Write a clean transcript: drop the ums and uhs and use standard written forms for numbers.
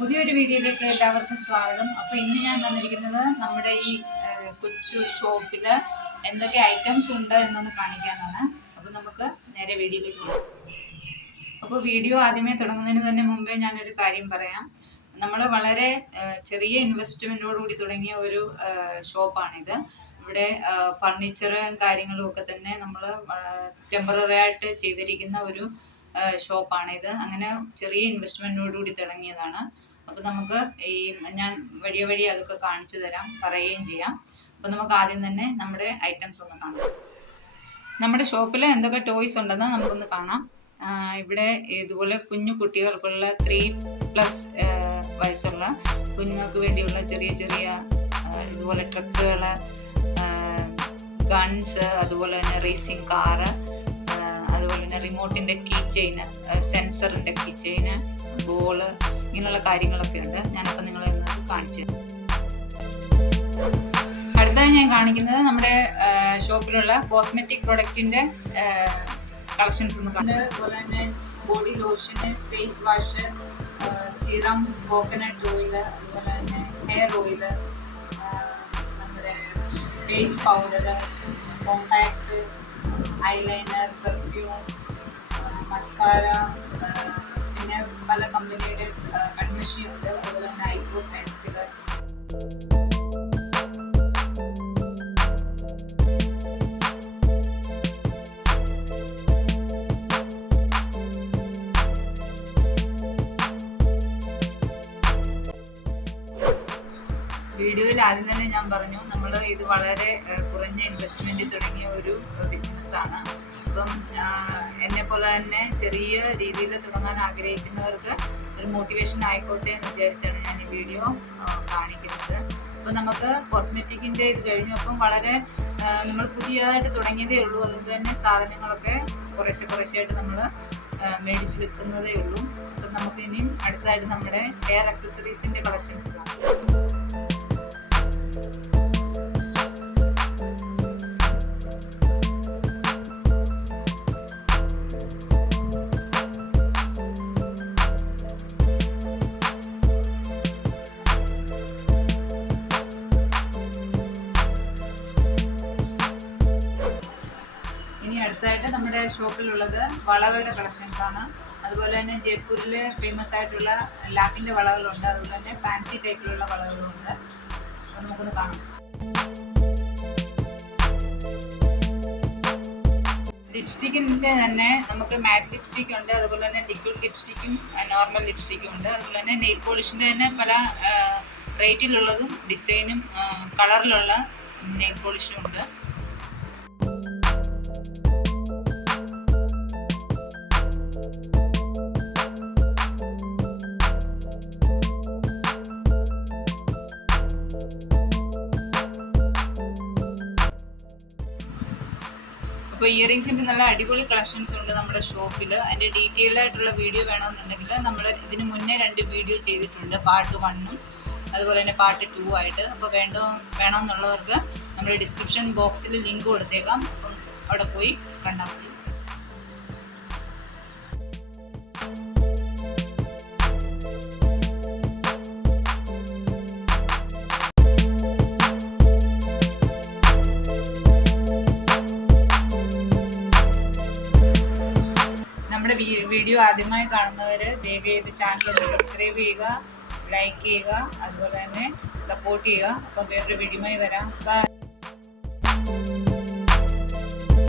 പുതിയൊരു വീഡിയോയിലേക്ക് എല്ലാവർക്കും സ്വാഗതം. അപ്പോൾ ഇന്ന് ഞാൻ വന്നിരിക്കുന്നത് നമ്മുടെ ഈ കൊച്ചു ഷോപ്പിൽ എന്തൊക്കെ ഐറ്റംസ് ഉണ്ട് എന്നൊന്ന് കാണിക്കാനാണ്. അപ്പോൾ നമുക്ക് നേരെ വീഡിയോയിലേക്ക് പോകാം. അപ്പോൾ വീഡിയോ ആദ്യമേ തുടങ്ങുന്നതിന് തന്നെ മുമ്പേ ഞാനൊരു കാര്യം പറയാം. നമ്മൾ വളരെ ചെറിയ ഇൻവെസ്റ്റ്മെൻറ്റോടുകൂടി തുടങ്ങിയ ഒരു ഷോപ്പാണിത്. ഇവിടെ ഫർണിച്ചറും കാര്യങ്ങളും ഒക്കെ തന്നെ നമ്മൾ ടെമ്പററി ആയിട്ട് ചെയ്തിരിക്കുന്ന ഒരു ഷോപ്പാണിത്. അങ്ങനെ ചെറിയ ഇൻവെസ്റ്റ്മെൻറ്റോടുകൂടി തുടങ്ങിയതാണ്. അപ്പോൾ നമുക്ക് ഞാൻ വഴി അതൊക്കെ കാണിച്ചു തരാം, പറയുകയും ചെയ്യാം. അപ്പോൾ നമുക്ക് ആദ്യം തന്നെ നമ്മുടെ ഐറ്റംസ് ഒന്ന് കാണാം. നമ്മുടെ ഷോപ്പിൽ എന്തൊക്കെ ടോയ്സ് ഉണ്ടെന്ന് നമുക്കൊന്ന് കാണാം. ഇവിടെ ഇതുപോലെ കുഞ്ഞു കുട്ടികൾക്കുള്ള 3+ വയസ്സുള്ള കുഞ്ഞുങ്ങൾക്ക് വേണ്ടിയുള്ള ചെറിയ ഇതുപോലെ ട്രക്കുകൾ, ഗൺസ്, അതുപോലെ തന്നെ റേസിംഗ് കാറ്, അതുപോലെ തന്നെ റിമോട്ടിൻ്റെ കീ ചെയിന്, സെൻസറിൻ്റെ കീ ചെയിന്, ബോള്, ഇങ്ങനെയുള്ള കാര്യങ്ങളൊക്കെ ഉണ്ട്. ഞാനിപ്പോൾ നിങ്ങളെ ഒന്ന് കാണിച്ചു തരാം. അടുത്തായി ഞാൻ കാണിക്കുന്നത് നമ്മുടെ ഷോപ്പിലുള്ള കോസ്മെറ്റിക് പ്രൊഡക്റ്റിൻ്റെ കളക്ഷൻസ് ഒന്ന് കണ്ട്. അതുപോലെ തന്നെ body lotion, face wash, serum, coconut oil, അതുപോലെ തന്നെ ഹെയർ ഓയില്, നമ്മുടെ face powder, compact, eyeliner, perfume, mascara, പിന്നെ പല കമ്പനിയുടെ കൺമഷിയുണ്ട്. അതുപോലെ തന്നെ ഐബ്രോ പെൻസില്. വീഡിയോയിൽ ആദ്യം തന്നെ ഞാൻ പറഞ്ഞു, നമ്മൾ ഇത് വളരെ കുറഞ്ഞ ഇൻവെസ്റ്റ്മെൻറ്റിൽ തുടങ്ങിയ ഒരു ബിസിനസ്സാണ്. അപ്പം എന്നെ പോലെ തന്നെ ചെറിയ രീതിയിൽ തുടങ്ങാൻ ആഗ്രഹിക്കുന്നവർക്ക് ഒരു മോട്ടിവേഷൻ ആയിക്കോട്ടെ എന്ന് വിചാരിച്ചാണ് ഞാൻ ഈ വീഡിയോ കാണിക്കുന്നത്. അപ്പോൾ നമുക്ക് കോസ്മെറ്റിക്കിൻ്റെ ഇത് കഴിഞ്ഞപ്പം വളരെ നമ്മൾ പുതിയതായിട്ട് തുടങ്ങിയതേ ഉള്ളൂ. അതുകൊണ്ട് തന്നെ സാധനങ്ങളൊക്കെ കുറേശ്ശെയായിട്ട് നമ്മൾ മേടിച്ച് വെക്കുന്നതേ ഉള്ളൂ. അപ്പം നമുക്ക് ഇനിയും അടുത്തതായിട്ട് നമ്മുടെ ഹെയർ അക്സസറീസിൻ്റെ കളക്ഷൻസ് കാണാം. ഇനി അടുത്തായിട്ട് നമ്മുടെ ഷോപ്പിലുള്ളത് വളകളുടെ കളക്ഷൻസ് ആണ്. അതുപോലെ തന്നെ ജയ്പൂരിൽ ഫേമസ് ആയിട്ടുള്ള ലാക്കിൻ്റെ വളകളുണ്ട്. അതുപോലെ തന്നെ ഫാൻസി ടൈപ്പിലുള്ള വളകളുണ്ട്. അത് നമുക്കൊന്ന് കാണാം. ലിപ്സ്റ്റിക്കിൻ്റെ തന്നെ നമുക്ക് മാറ്റ് ലിപ്സ്റ്റിക് ഉണ്ട്, അതുപോലെ തന്നെ ലിക്വിഡ് ലിപ്സ്റ്റിക്കും നോർമൽ ലിപ്സ്റ്റിക്കും ഉണ്ട്. അതുപോലെ തന്നെ നെയിൽ പോളിഷിൻ്റെ തന്നെ പല റേറ്റിലുള്ളതും ഡിസൈനും കളറിലുള്ള നെയിൽ പോളിഷും ഉണ്ട്. അപ്പോൾ ഇയറിങ്സിൻ്റെ നല്ല അടിപൊളി കളക്ഷൻസ് ഉണ്ട് നമ്മുടെ ഷോപ്പിൽ. അതിൻ്റെ ഡീറ്റെയിൽ ആയിട്ടുള്ള വീഡിയോ വേണമെന്നുണ്ടെങ്കിൽ നമ്മൾ ഇതിന് മുന്നേ 2 വീഡിയോ ചെയ്തിട്ടുണ്ട്, പാർട്ട് 1ഉം അതുപോലെ തന്നെ പാർട്ട് 2 ആയിട്ട്. അപ്പോൾ വേണമെന്നുള്ളവർക്ക് നമ്മൾ ഡിസ്ക്രിപ്ഷൻ ബോക്സിൽ ലിങ്ക് കൊടുത്തേക്കാം. അപ്പം അവിടെ പോയി കണ്ടാൽ മതി. നമ്മുടെ വീഡിയോ ആദ്യമായി കാണുന്നവർ ദയവ് ചെയ്ത് ചാനൽ ഒന്ന് സബ്സ്ക്രൈബ് ചെയ്യുക, ലൈക്ക് ചെയ്യുക, അതുപോലെ തന്നെ സപ്പോർട്ട് ചെയ്യുക. അപ്പോൾ വേറൊരു വീഡിയോയുമായി വരാം. ബൈ.